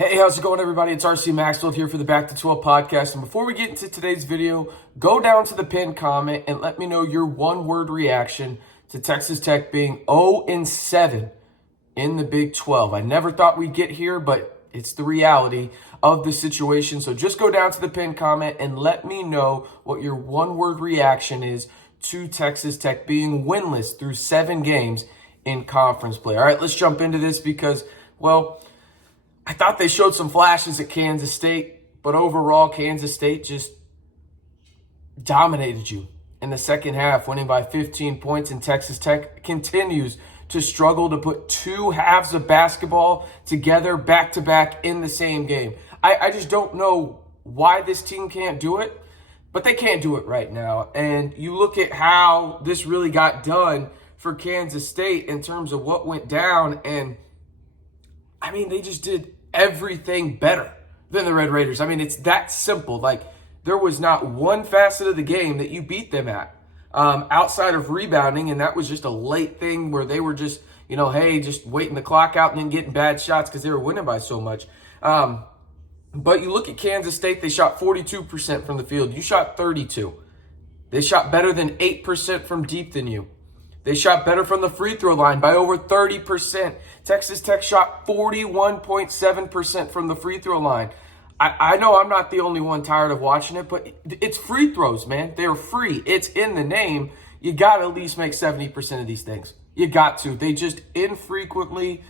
Hey, how's it going, everybody? It's RC Maxfield here for the Back to 12 podcast. And before we get into today's video, go down to the pinned comment and let me know your one-word reaction to Texas Tech being 0-7 in the Big 12. I never thought we'd get here, but it's the reality of the situation. So just go down to the pinned comment and let me know what your one-word reaction is to Texas Tech being winless through 7 games in conference play. All right, let's jump into this because, well, I thought they showed some flashes at Kansas State, but overall, Kansas State just dominated you in the second half, winning by 15 points, and Texas Tech continues to struggle to put 2 halves of basketball together back-to-back in the same game. I just don't know why this team can't do it, but they can't do it right now. And you look at how this really got done for Kansas State in terms of what went down, and I mean, they just did everything better than the Red Raiders. I mean, it's that simple. Like, there was not one facet of the game that you beat them at outside of rebounding, and that was just a late thing where they were just, just waiting the clock out and then getting bad shots because they were winning by so much. But you look at Kansas State, they shot 42% from the field. You shot 32%. They shot better than 8% from deep than you. They shot better from the free throw line by over 30%. Texas Tech shot 41.7% from the free throw line. I know I'm not the only one tired of watching it, but it's free throws, man. They're free. It's in the name. You got to at least make 70% of these things. You got to. They just infrequently,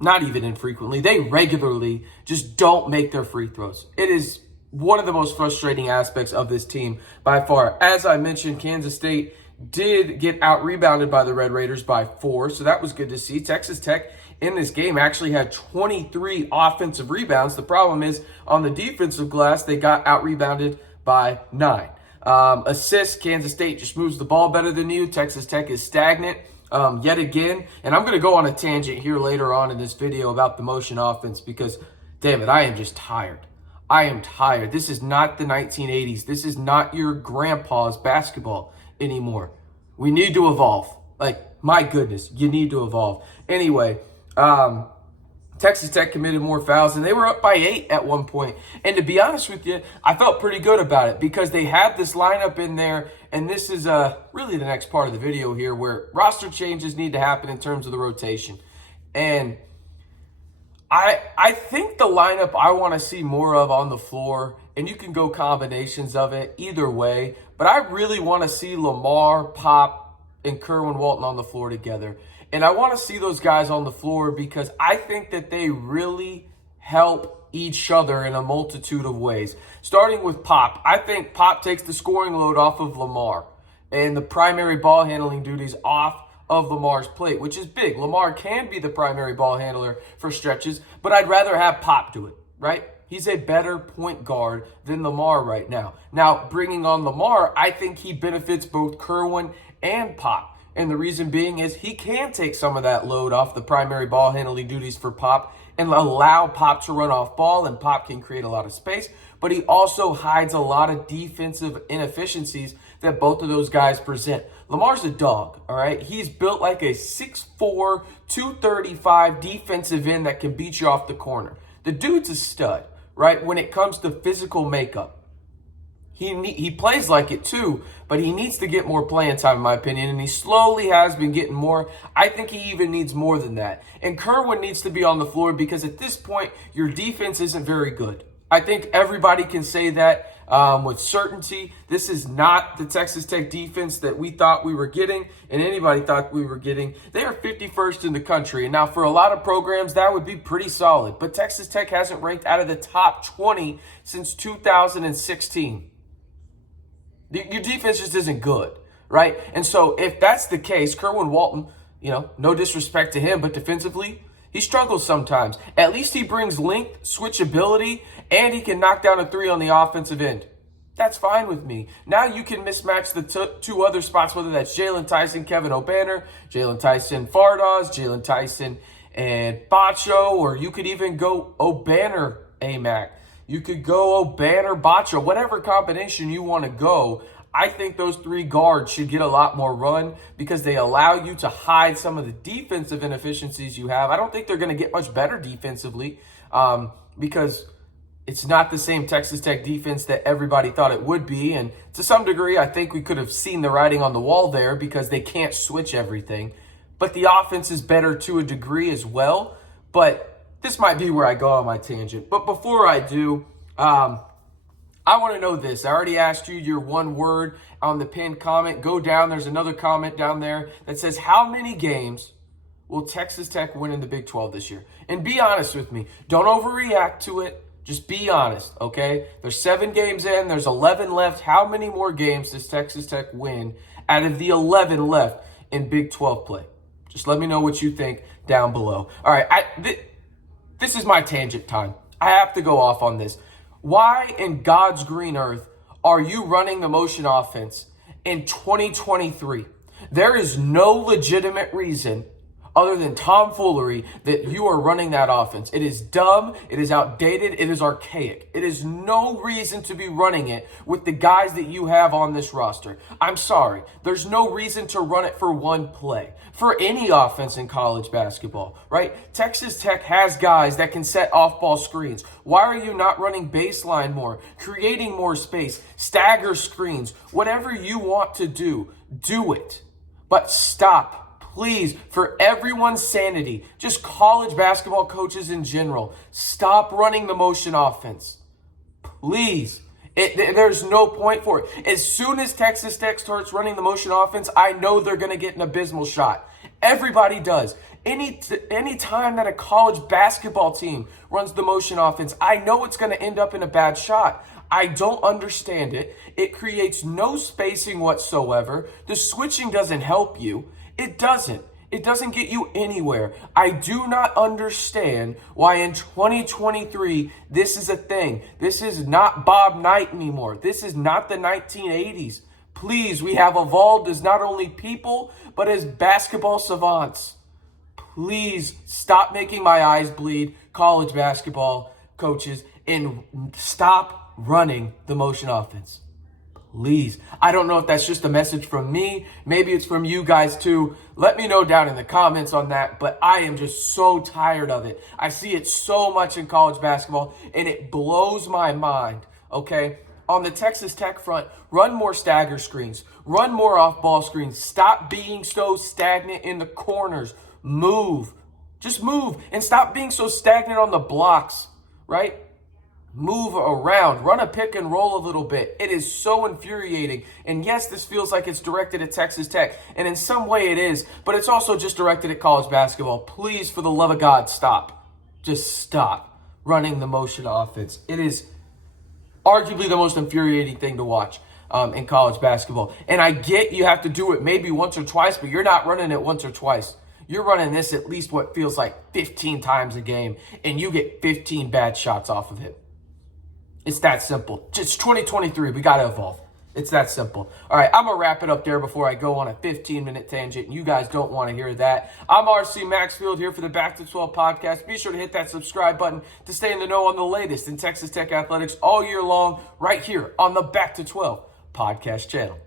not even infrequently, they regularly just don't make their free throws. It is one of the most frustrating aspects of this team by far. As I mentioned, Kansas State did get out-rebounded by the Red Raiders by 4, so that was good to see. Texas Tech in this game actually had 23 offensive rebounds. The problem is, on the defensive glass, they got out-rebounded by 9. Assists, Kansas State just moves the ball better than you. Texas Tech is stagnant yet again. And I'm going to go on a tangent here later on in this video about the motion offense because, damn it, I am just tired. I am tired. This is not the 1980s. This is not your grandpa's basketball anymore. We need to evolve. Like, my goodness, you need to evolve. Anyway, Texas Tech committed more fouls, and they were up by 8 at one point. And to be honest with you, I felt pretty good about it because they had this lineup in there, and this is really the next part of the video here where roster changes need to happen in terms of the rotation. And I think the lineup I want to see more of on the floor, and you can go combinations of it either way, but I really want to see Lamar, Pop, and Kerwin Walton on the floor together. And I want to see those guys on the floor because I think that they really help each other in a multitude of ways. Starting with Pop, I think Pop takes the scoring load off of Lamar and the primary ball handling duties off of Lamar's plate, which is big. Lamar can be the primary ball handler for stretches, but I'd rather have Pop do it, right? He's a better point guard than Lamar right now. Now, bringing on Lamar, I think he benefits both Kerwin and Pop. And the reason being is he can take some of that load off the primary ball handling duties for Pop and allow Pop to run off ball, and Pop can create a lot of space. But he also hides a lot of defensive inefficiencies that both of those guys present. Lamar's a dog, all right? He's built like a 6'4", 235 defensive end that can beat you off the corner. The dude's a stud, right? When it comes to physical makeup. He plays like it too, but he needs to get more playing time, in my opinion, and he slowly has been getting more. I think he even needs more than that. And Kerwin needs to be on the floor because at this point, your defense isn't very good. I think everybody can say that with certainty. This is not the Texas Tech defense that we thought we were getting and anybody thought we were getting. They are 51st in the country. And now for a lot of programs, that would be pretty solid. But Texas Tech hasn't ranked out of the top 20 since 2016. Your defense just isn't good, right? And so if that's the case, Kerwin Walton, no disrespect to him, but defensively, he struggles sometimes. At least he brings length, switchability, and he can knock down a 3 on the offensive end. That's fine with me. Now you can mismatch the 2 other spots, whether that's Jalen Tyson, Kevin O'Banner, Jalen Tyson, Fardaws, Jalen Tyson, and Bacho, or you could even go O'Banner, Amac. You could go O'Banner, Bacho, whatever combination you want to go. I think those 3 guards should get a lot more run because they allow you to hide some of the defensive inefficiencies you have. I don't think they're going to get much better defensively because it's not the same Texas Tech defense that everybody thought it would be. And to some degree, I think we could have seen the writing on the wall there because they can't switch everything. But the offense is better to a degree as well. But this might be where I go on my tangent. But before I do, I want to know this. I already asked you your one word on the pinned comment. Go down. There's another comment down there that says, how many games will Texas Tech win in the Big 12 this year? And be honest with me. Don't overreact to it. Just be honest, okay? There's 7 games in. There's 11 left. How many more games does Texas Tech win out of the 11 left in Big 12 play? Just let me know what you think down below. All right, this is my tangent time. I have to go off on this. Why in God's green earth are you running the motion offense in 2023? There is no legitimate reason other than tomfoolery that you are running that offense. It is dumb. It is outdated. It is archaic. It is no reason to be running it with the guys that you have on this roster. I'm sorry. There's no reason to run it for one play for any offense in college basketball, right? Texas Tech has guys that can set off-ball screens. Why are you not running baseline more, creating more space, stagger screens? Whatever you want to do, do it. But stop. Please, for everyone's sanity, just college basketball coaches in general, stop running the motion offense. Please. There's no point for it. As soon as Texas Tech starts running the motion offense, I know they're going to get an abysmal shot. Everybody does. Any time that a college basketball team runs the motion offense, I know it's going to end up in a bad shot. I don't understand it. It creates no spacing whatsoever. The switching doesn't help you. It doesn't. It doesn't get you anywhere. I do not understand why in 2023 this is a thing. This is not Bob Knight anymore. This is not the 1980s. Please, we have evolved as not only people, but as basketball savants. Please stop making my eyes bleed, college basketball coaches, and stop running the motion offense. Please. I don't know if that's just a message from me. Maybe it's from you guys too. Let me know down in the comments on that, but I am just so tired of it. I see it so much in college basketball, and it blows my mind, okay? On the Texas Tech front, run more stagger screens. Run more off-ball screens. Stop being so stagnant in the corners. Move. Just move, and stop being so stagnant on the blocks, right? Move around, run a pick and roll a little bit. It is so infuriating. And yes, this feels like it's directed at Texas Tech, and in some way it is, but it's also just directed at college basketball. Please, for the love of God, stop. Just stop running the motion offense. It is arguably the most infuriating thing to watch in college basketball. And I get you have to do it maybe once or twice, but you're not running it once or twice. You're running this at least what feels like 15 times a game, and you get 15 bad shots off of it. It's that simple. It's 2023. We got to evolve. It's that simple. All right, I'm going to wrap it up there before I go on a 15-minute tangent, and you guys don't want to hear that. I'm RC Maxfield here for the Back to 12 podcast. Be sure to hit that subscribe button to stay in the know on the latest in Texas Tech athletics all year long right here on the Back to 12 podcast channel.